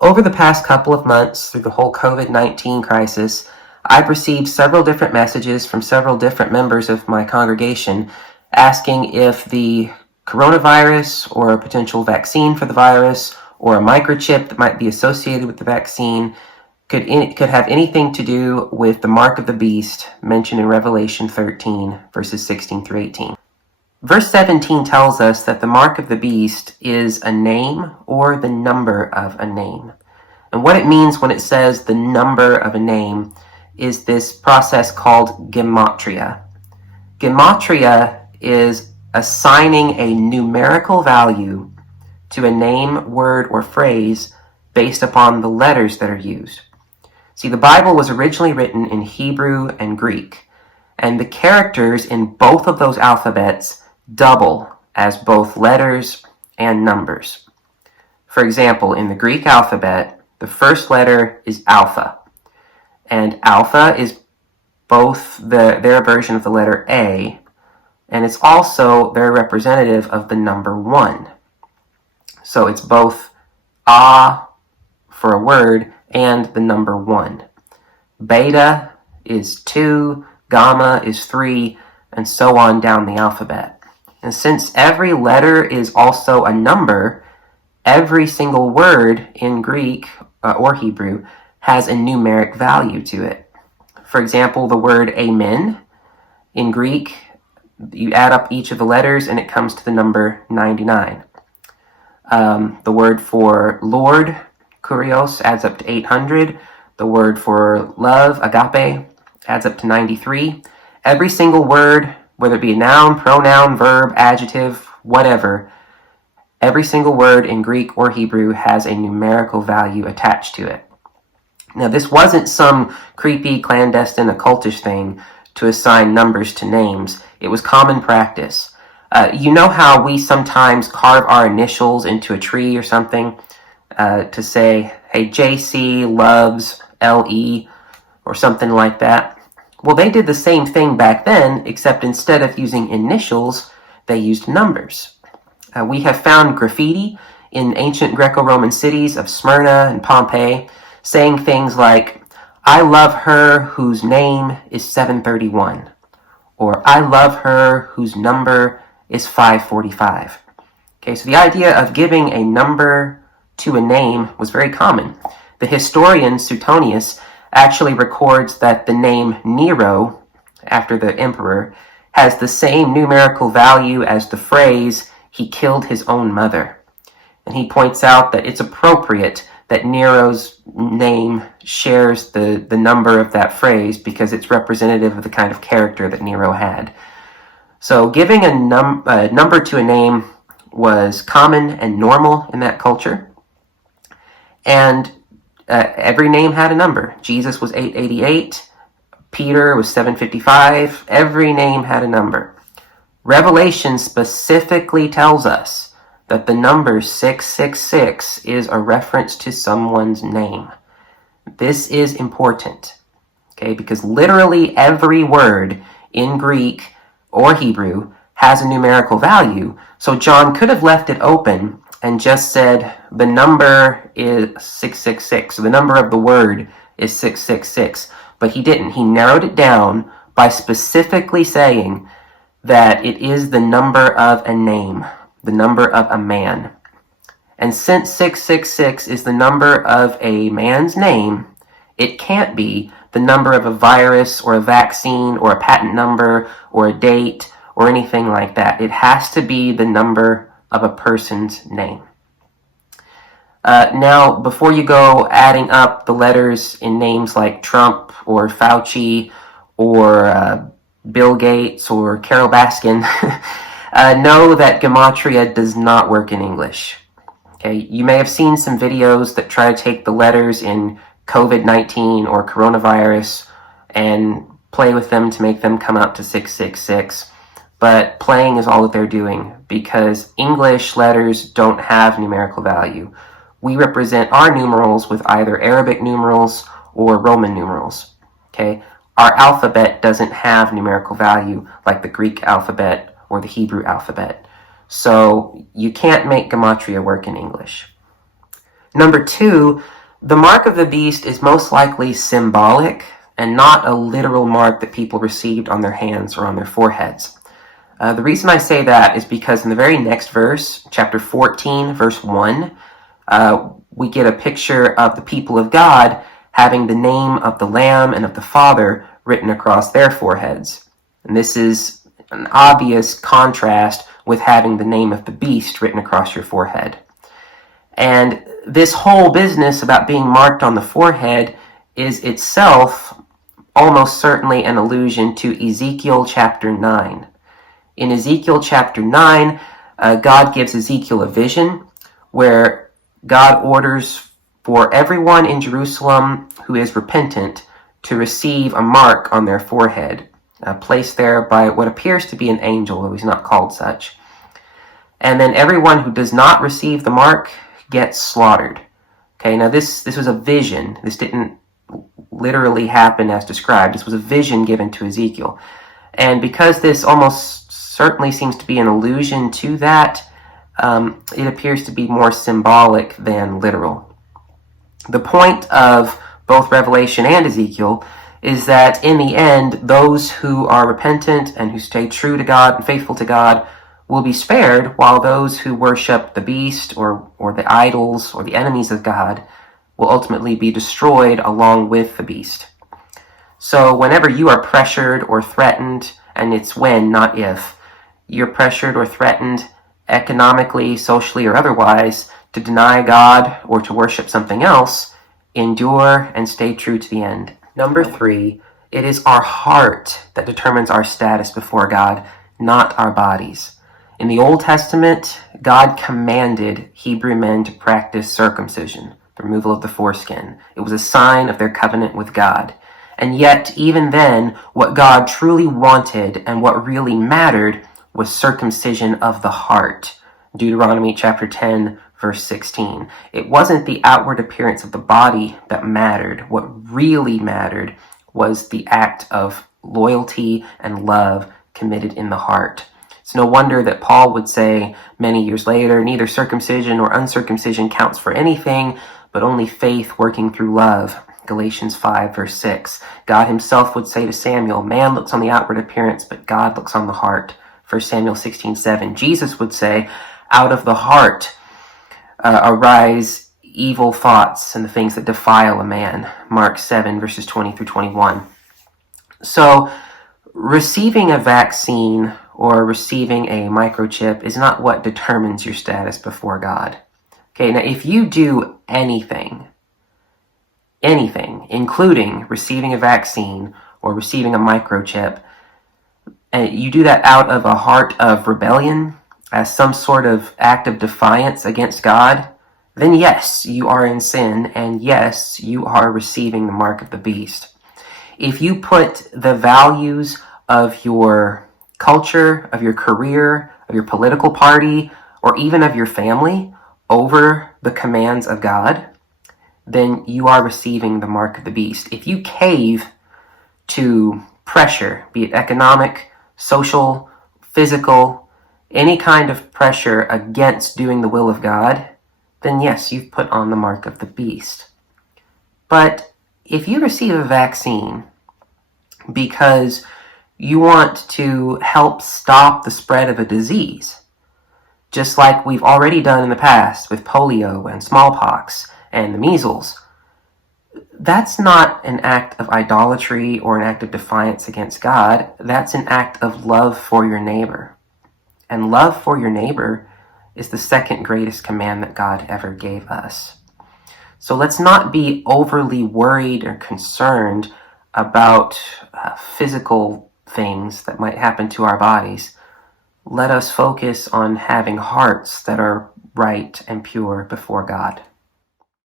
Over the past couple of months, through the whole COVID-19 crisis, I've received several different messages from several different members of my congregation asking if the coronavirus or a potential vaccine for the virus or a microchip that might be associated with the vaccine could have anything to do with the mark of the beast mentioned in Revelation 13, verses 16 through 18. Verse 17 tells us that the mark of the beast is a name or the number of a name. And what it means when it says the number of a name is this process called gematria. Gematria is assigning a numerical value to a name, word, or phrase based upon the letters that are used. See, the Bible was originally written in Hebrew and Greek, and the characters in both of those alphabets double as both letters and numbers. For example, in the Greek alphabet, the first letter is alpha, and alpha is both their version of the letter A, and it's also their representative of the number 1. So it's both A for a word and the number 1. Beta is 2, gamma is 3, and so on down the alphabet. And since every letter is also a number, every single word in Greek or Hebrew has a numeric value to it. For example, the word amen in Greek, you add up each of the letters and it comes to the number 99. The word for Lord, kurios, adds up to 800. The word for love, agape, adds up to 93. Every single word, whether it be a noun, pronoun, verb, adjective, whatever, every single word in Greek or Hebrew has a numerical value attached to it. Now, this wasn't some creepy, clandestine, occultish thing to assign numbers to names. It was common practice. You know how we sometimes carve our initials into a tree or something to say, hey, JC loves LE or something like that? Well, they did the same thing back then, except instead of using initials, they used numbers. We have found graffiti in ancient Greco-Roman cities of Smyrna and Pompeii saying things like, I love her whose name is 731, or I love her whose number is 545. Okay, so the idea of giving a number to a name was very common. The historian Suetonius actually records that the name Nero, after the emperor, has the same numerical value as the phrase, he killed his own mother. And he points out that it's appropriate that Nero's name shares the number of that phrase because it's representative of the kind of character that Nero had. So giving a number to a name was common and normal in that culture. And every name had a number. Jesus was 888. Peter was 755. Every name had a number. Revelation specifically tells us that the number 666 is a reference to someone's name. This is important, okay, because literally every word in Greek or Hebrew has a numerical value, so John could have left it open and just said the number is 666, so the number of the word is 666, but he didn't. He narrowed it down by specifically saying that it is the number of a name, the number of a man. And since 666 is the number of a man's name, it can't be the number of a virus or a vaccine or a patent number or a date or anything like that. It has to be the number of a person's name. Now, before you go adding up the letters in names like Trump or Fauci or Bill Gates or Carol Baskin, know that gematria does not work in English. Okay, you may have seen some videos that try to take the letters in COVID-19 or coronavirus and play with them to make them come out to 666. But playing is all that they're doing because English letters don't have numerical value. We represent our numerals with either Arabic numerals or Roman numerals. Okay, our alphabet doesn't have numerical value like the Greek alphabet or the Hebrew alphabet. So you can't make gematria work in English. Number two, the mark of the beast is most likely symbolic and not a literal mark that people received on their hands or on their foreheads. The reason I say that is because in the very next verse, chapter 14, verse 1, we get a picture of the people of God having the name of the Lamb and of the Father written across their foreheads. And this is an obvious contrast with having the name of the beast written across your forehead. And this whole business about being marked on the forehead is itself almost certainly an allusion to Ezekiel chapter 9. In Ezekiel chapter 9, God gives Ezekiel a vision where God orders for everyone in Jerusalem who is repentant to receive a mark on their forehead, placed there by what appears to be an angel, though he's not called such. And then everyone who does not receive the mark gets slaughtered. Okay, now this was a vision. This didn't literally happen as described. This was a vision given to Ezekiel. And because this almost certainly seems to be an allusion to that, it appears to be more symbolic than literal. The point of both Revelation and Ezekiel is that in the end, those who are repentant and who stay true to God and faithful to God will be spared, while those who worship the beast or the idols or the enemies of God will ultimately be destroyed along with the beast. So whenever you are pressured or threatened, and it's when, not if, you're pressured or threatened economically, socially, or otherwise to deny God or to worship something else, endure and stay true to the end. Number three, it is our heart that determines our status before God, not our bodies. In the Old Testament, God commanded Hebrew men to practice circumcision, the removal of the foreskin. It was a sign of their covenant with God. And yet, even then, what God truly wanted and what really mattered was circumcision of the heart. Deuteronomy chapter 10, verse 16. It wasn't the outward appearance of the body that mattered. What really mattered was the act of loyalty and love committed in the heart. It's no wonder that Paul would say many years later, neither circumcision nor uncircumcision counts for anything, but only faith working through love. Galatians 5, verse 6. God himself would say to Samuel, man looks on the outward appearance, but God looks on the heart. 1 Samuel 16:7. Jesus would say, out of the heart arise evil thoughts and the things that defile a man. Mark 7, verses 20 through 21. So, receiving a vaccine or receiving a microchip is not what determines your status before God. Okay, now if you do anything, including receiving a vaccine or receiving a microchip, and you do that out of a heart of rebellion, as some sort of act of defiance against God, then yes, you are in sin, and yes, you are receiving the mark of the beast. If you put the values of your culture, of your career, of your political party, or even of your family over the commands of God, then you are receiving the mark of the beast. If you cave to pressure, be it economic, social, physical, any kind of pressure against doing the will of God, then yes, you've put on the mark of the beast. But if you receive a vaccine because you want to help stop the spread of a disease, just like we've already done in the past with polio and smallpox and the measles, that's not an act of idolatry or an act of defiance against God. That's an act of love for your neighbor. And love for your neighbor is the second greatest command that God ever gave us. So let's not be overly worried or concerned about physical things that might happen to our bodies. Let us focus on having hearts that are right and pure before God.